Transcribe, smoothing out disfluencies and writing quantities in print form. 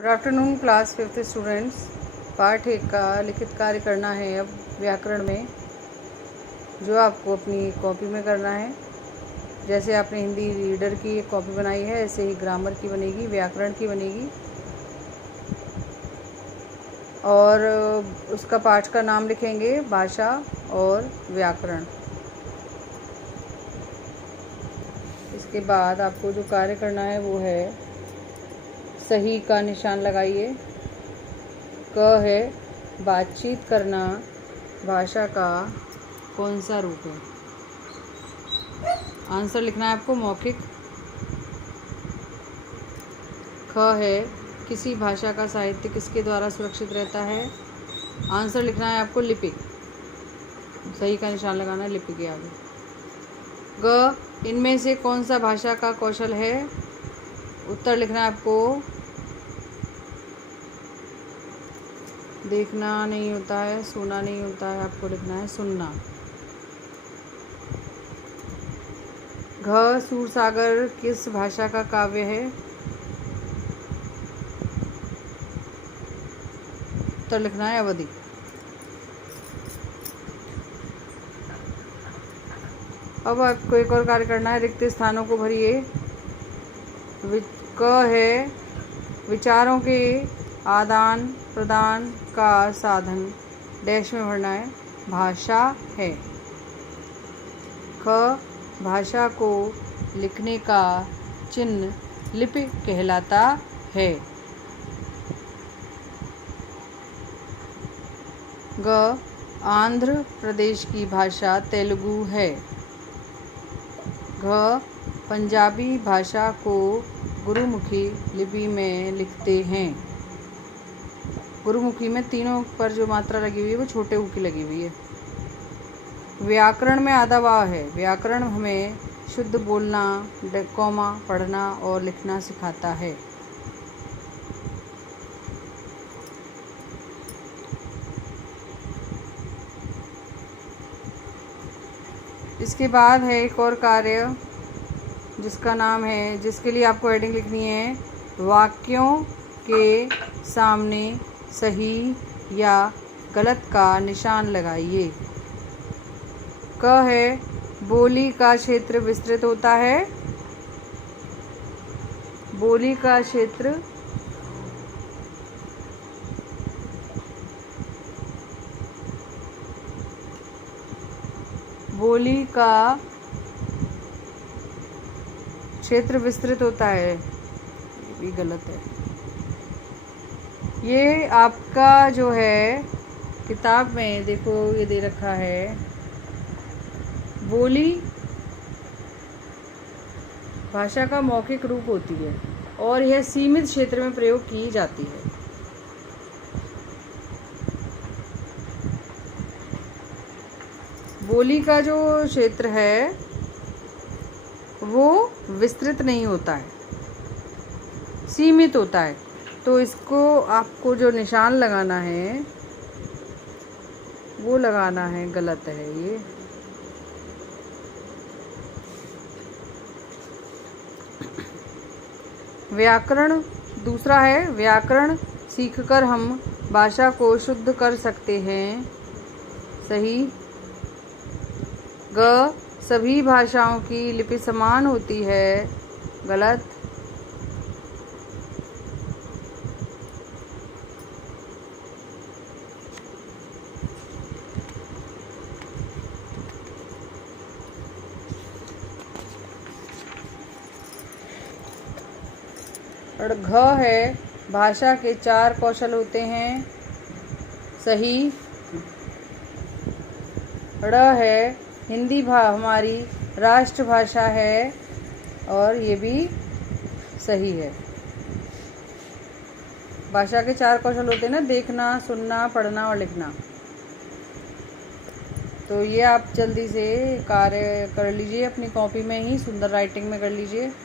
Good afternoon class 5th students. Part 1 का लिखित कार्य करना है अब व्याकरण में, जो आपको अपनी कॉपी में करना है। जैसे आपने हिंदी रीडर की एक कॉपी बनाई है, ऐसे ही ग्रामर की बनेगी, व्याकरण की बनेगी। और उसका पाठ का नाम लिखेंगे भाषा और व्याकरण। इसके बाद आपको जो कार्य करना है वो है सही का निशान लगाइए। क है बातचीत करना भाषा का कौन सा रूप है। आंसर लिखना है आपको मौखिक। ख है किसी भाषा का साहित्य किसके द्वारा सुरक्षित रहता है। आंसर लिखना है आपको लिपिक। सही का निशान लगाना है लिपिक के आगे। ग इनमें से कौन सा भाषा का कौशल है। उत्तर लिखना है आपको देखना नहीं होता है, सुना नहीं होता है, आपको लिखना है सुनना। घ सूरसागर किस भाषा का काव्य है। उत्तर लिखना है अवधि। अब आपको एक और कार्य करना है, रिक्त स्थानों को भरिए। क है विचारों के आदान प्रदान का साधन डैश में भरना है भाषा है। ख भाषा को लिखने का चिन्ह लिपि कहलाता है। ग आंध्र प्रदेश की भाषा तेलुगु है। घ पंजाबी भाषा को गुरुमुखी लिपि में लिखते हैं। गुरुमुखी में तीनों पर जो मात्रा लगी हुई है वो छोटे ऊ की लगी हुई है। व्याकरण में आधा वाव है। व्याकरण हमें शुद्ध बोलना, कॉमा पढ़ना और लिखना सिखाता है। इसके बाद है एक और कार्य जिसका नाम है, जिसके लिए आपको हेडिंग लिखनी है वाक्यों के सामने सही या गलत का निशान लगाइए। क है बोली का क्षेत्र विस्तृत होता है। बोली का क्षेत्र विस्तृत होता है, ये भी गलत है। ये आपका जो है किताब में देखो ये दे रखा है, बोली भाषा का मौखिक रूप होती है और यह सीमित क्षेत्र में प्रयोग की जाती है। बोली का जो क्षेत्र है वो विस्तृत नहीं होता है, सीमित होता है। तो इसको आपको जो निशान लगाना है वो लगाना है गलत है ये। व्याकरण दूसरा है, व्याकरण सीखकर हम भाषा को शुद्ध कर सकते हैं। सही। ग सभी भाषाओं की लिपि समान होती है। गलत। और घ है भाषा के 4 कौशल होते हैं। सही। ड़ है हिंदी हमारी राष्ट्रभाषा है और ये भी सही है। भाषा के 4 कौशल होते हैं ना, देखना, सुनना, पढ़ना और लिखना। तो ये आप जल्दी से कार्य कर लीजिए, अपनी कॉपी में ही सुंदर राइटिंग में कर लीजिए।